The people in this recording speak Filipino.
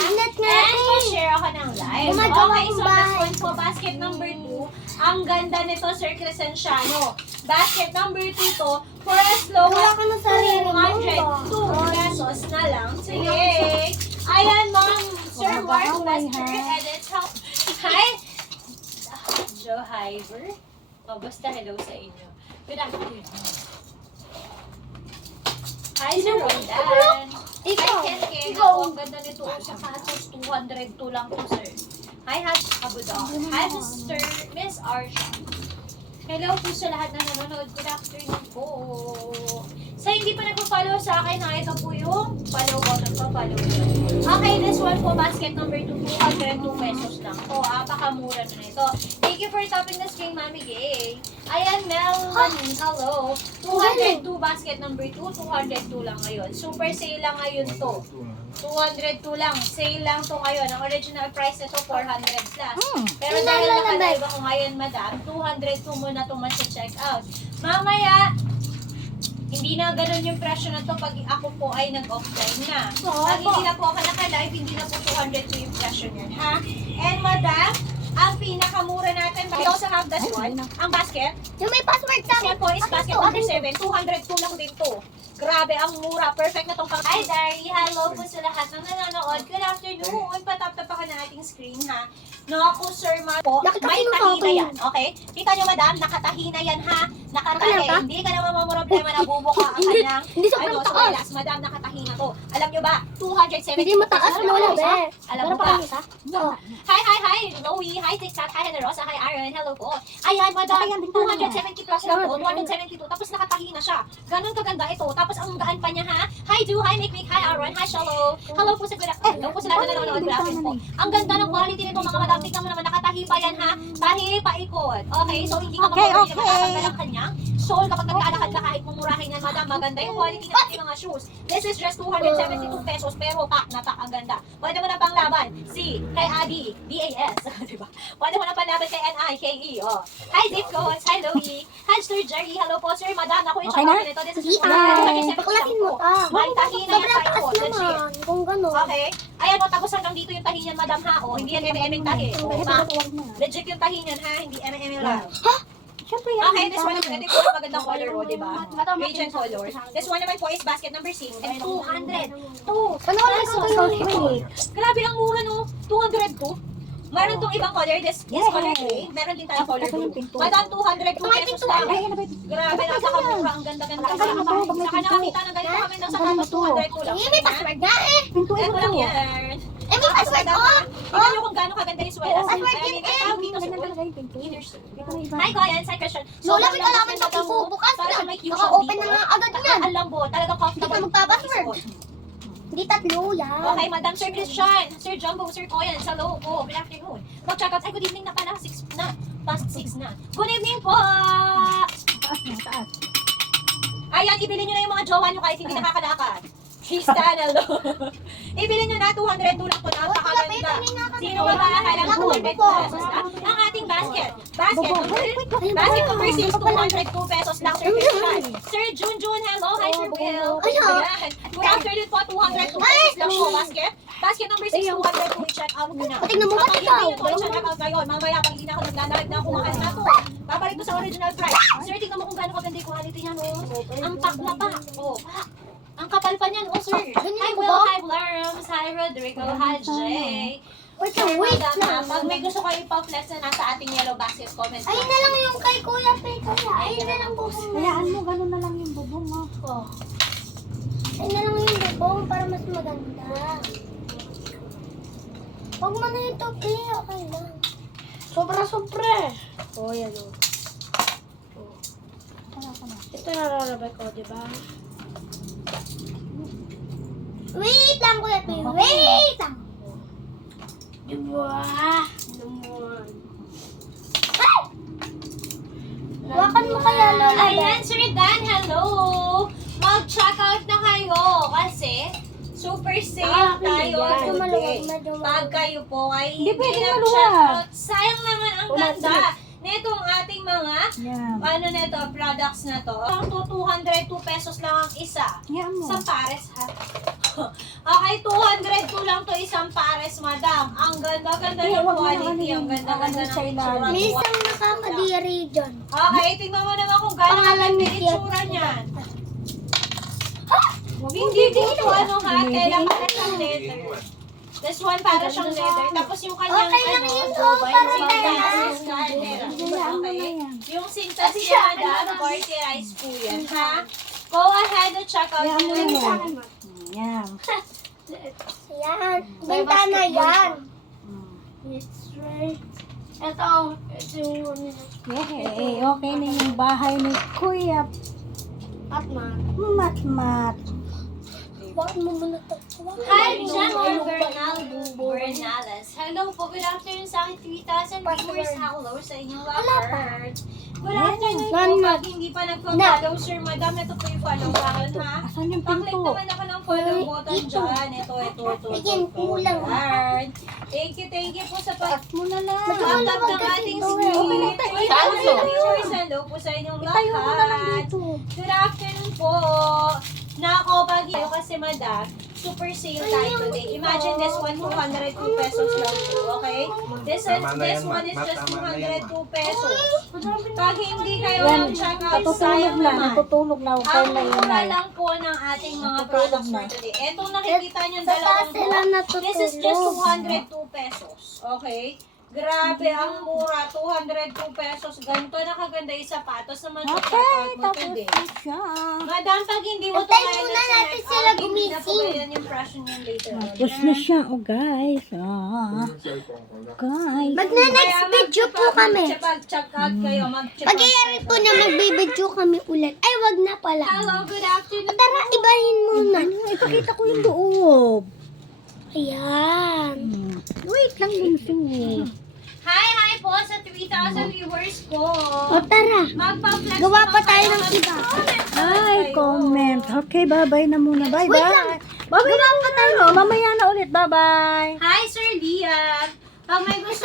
magnet nga And pa-share ako ng live. Okay, so this one po, basket number 2. Ang ganda nito, Sir Crescenciano. Basket number 2 to, for as low as 202 pesos na lang. Sige. Ayan, Ma'am Sir Mark Lester. Edit. Hi. Joe Hiver. O, basta hello sa inyo. Good afternoon. Hi, Sir Rondan. Ikaw. Hi, Ken Ken. Ako, ang ganda nito. Sa Hatos, 202 lang po, sir. Hi, Abudon. Hi, Miss Arsha. Hello po sa lahat na nanonood. Good afternoon po. Sa hindi pa nagpa-follow sa akin, ito po yung follow button pa, follow. Okay, this one po, basket number 2, 202 pesos lang po. Apakamura na ito. Thank you for tapping the screen, Mami Gay. Ayan, Melanie, hello. 202 basket number 2, 202 lang ngayon. Super sale lang ngayon to. 202 lang. Sale lang to ngayon. Ang original price nito, 400 plus. Pero dahil nakalive ako ngayon, madam, 202 muna ito check out. Mamaya, hindi na ganun yung presyo na to pag ako po ay nag-offline na. Pag hindi na po ako naka-live, hindi na po 202 yung presyo niyan, ha? And madam, ang pinakamura natin, we also have this one, ang basket. Yung may password sa This one po is basket number 7, 202 lang din to. Grabe, ang mura. Perfect na tong pang... Hi, Dari. Hello po sa lahat ng nanonood. Good afternoon. Patap-tap ako ng ating screen, ha? No, ako, Sir Mark po, may tahi na yan. Okay? Kita nyo, madam, nakatahi na yan, ha? Nakatahi. Hindi ka naman mamroblema na bubuka ang kanyang... Hindi sobrang taas. Madam, nakatahi na to. Alam nyo ba? 270. Hindi mataas, Lola, be. Alam mo ba? Hi, Chloe. Hi, TikTok. Hi, Generosa. Hi, Aaron. Hello po. Ayan, madam. 270 plus lang po. 272. Tapos nakatahi na siya. Ganon kaganda ito. Tapos ang gaan pa niya, ha? Hi, Ju. Hi, Mick. Hi, Aaron. Hi, Shallow. Hello po sa hello po sa lahat na nanonood. Good afternoon po. Ang ganda ng quality nito, mga madam. Tingnan mo naman, nakatahi pa yan, ha? Tahi, paikot. Okay? So, hindi ka magpapalili na matatanggal ang kanyang sole kapag naglalakad ka kahit mumurahin yan, madam. Maganda yung quality ng ating mga shoes. This is just 272 pesos, pero pak na pak, ang ganda. Pwede mo na pang laban. Si, kay Adi, DAS. Diba? Pwede mo na pang laban kay NIKE. Oh. Hi, Zip Coats. Hi, Louie. Hi, Sir Jerry. Hello po, sir. Madam, ako yung chocolate nito. This is Paklasin mo ta. may tahi na yan Sobrang tayo. taas Legit. naman. Kung gano'n. Okay? Ayan o, tapos hanggang dito yung tahi niyan, madam, ha? O, hindi yan M&M tahi. O, pa. Legit yung tahi niyan, ha? Hindi M&M lang. Okay, this one naman, ito yung magandang color, o, diba? Radiant color. This one naman po is basket number 6 and 200. Ano yun? Grabe ang mura, no? 202. Meron tong ibang color, this color gray. Meron din tayong color blue. Madam, 202 pesos lang. Grabe, napakamura. Ang ganda-ganda. Saka nakakita ng ganito kami ng sapatos, 202 lang. May password nga eh. Ito lang yan. May password ko. Tingnan nyo kung gaano kaganda yung sweater. Password Ayan, yun yung tawag dito sa inner shirt. Hi, Goyan. Hi, Christian. Lola, may kalaman pa bukas. Para siya may cute Naka-open na nga agad yan. Alam mo, talagang comfortable. Hindi ka magpa-password. Hindi tatlo yan. Okay, Madam Sir Christian, Sir Jumbo, Sir Koyan, sa loob po. Good afternoon. Mag-check out. Ay, good evening na pala. 6 na. Past 6 na. Good evening po! Ayan, ibili nyo na yung mga jowa nyo kahit hindi nakakalakad. Stand alone. Ibili nyo na, 202 lang po. Napakaganda. Sino ba makakala ng 202 pesos na? Ang ating basket. Basket number 6, 202 pesos lang, Sir Christian. Sir Junjun, hello. Hi, Sir Bill. Ayan. Good afternoon po, 202 pesos lang po, basket. Basket number 6, 202. I-check out nyo na. Tingnan mo ba Kapag ikaw? hindi nyo po i-check out ngayon, mamaya pag hindi na ako naglalakad na kumakas na to. Babalik to sa original price. Sir, tingnan mo kung gaano kaganda yung quality niya, no? Ang pak na pak. Oh, pak. Ang kapal pa niyan, oh sir. Hi Will, hi Blarums, hi Rodrigo, hi Jay. Wait lang. Pag may gusto kayo pa-flex na nasa ating yellow basket, comment. Ayun na lang yung kay Kuya Pe. Ayun na lang po. Hayaan mo, gano'n na lang yung bubong mo. Ayun na lang yung bubong para mas maganda. Huwag mo na ito, Pe. Okay lang. Sobra-sobra. Oh, yan o. Ito nararabay ko, di ba? Wait lang, Kuya Pe. Wait lang. Diba? Naman. Ay! Hawakan mo kaya, Lola. Ayan, Sir Dan, hello! Mag-check out na kayo kasi super sale tayo today. Pag kayo po ay Hindi pwede nag-check maluwag. out, sayang naman ang ganda nitong ating mga ano nito, products na to. Ang 202 pesos lang ang isa. Hayaan mo. Sa pares ha. Okay, 202 lang lang to isang pares, madam. Ang ganda-ganda Eh, ng wag mo na quality. Ang ganda-ganda sa ng ilalim. itsura. May isang nakakadiri dyan. Okay, tingnan mo naman kung gano'n Pangalan ang ni itsura niyan. Hindi po ito ano ha, tela para siyang leather. This one para siyang leather. Tapos yung kanyang Okay lang yun, dubai, para yung tayo. scarlet. Hayaan mo na Okay. yan. Yung sintas niya, madam, 40 rice po yan, ha? Go ahead and check out Hayaan mo na yung yan. Yan. Yan. Bintana yan. Mm. It's right. Ito yung ano niya. Okay na yung bahay ni Kuya Batman. Matmat. Huwag mo muna ito. Hi, Jennifer Bernales. Hello po, good afternoon sa aking 3,000 viewers. Hello sa inyong lahat. Good afternoon po. Pag hindi pa nagpa-follow, sir, madam, ito po yung follow button, ha? Asan yung Paklik pinto? naman ako ng follow button dyan. Ito. Again, kulang. Yan. Thank you po sa pag Mo na lang. Tap ng ating screen. Viewers, hello po sa inyong Tayo mo na lang lahat. dito. Good afternoon po. Nako, bagay kasi madam, super sale tayo today. Imagine this one, 202 pesos lang po, okay? This one is just 202 pesos. Pag hindi kayo Yan. mag-check out, Natutulog sayang na. naman. Natutulog na. Huwag kayo Ang na mura ingay. lang po ng ating mga Natutulog products for na. today. Etong nakikita nyo Sa taas dalawang sila po. natutulog. This is just 202 pesos. Okay? Grabe, ang mura. 202 pesos. Ganito na kaganda yung sapatos naman sa Okay, check out mo tapos today. na siya. Madam, pag hindi mo Antayin tumayan muna sa natin check sila out, hindi na po gumising. ganyan yung presyo niyan later on. Tapos na siya. Oh, guys. Guys. Mag-next video po kami. Mag-check out kayo. Mag-check out Pag-iari po na magbibidyo kami ulit. Ay, wag na pala. Hello, good afternoon. Tara, ibahin muna. Ipakita ko yung loob. Ayan. Wait lang bunso. Hi po sa 3,000 viewers ko. O tara. Magpa-flex Gawa pa naman tayo kayo. ng iba. Ay, comment. Okay, bye-bye na muna. Bye-bye. Wait lang. Bye-bye na muna. Mamaya na ulit. Bye-bye. Hi, Sir Liam. Pag may gusto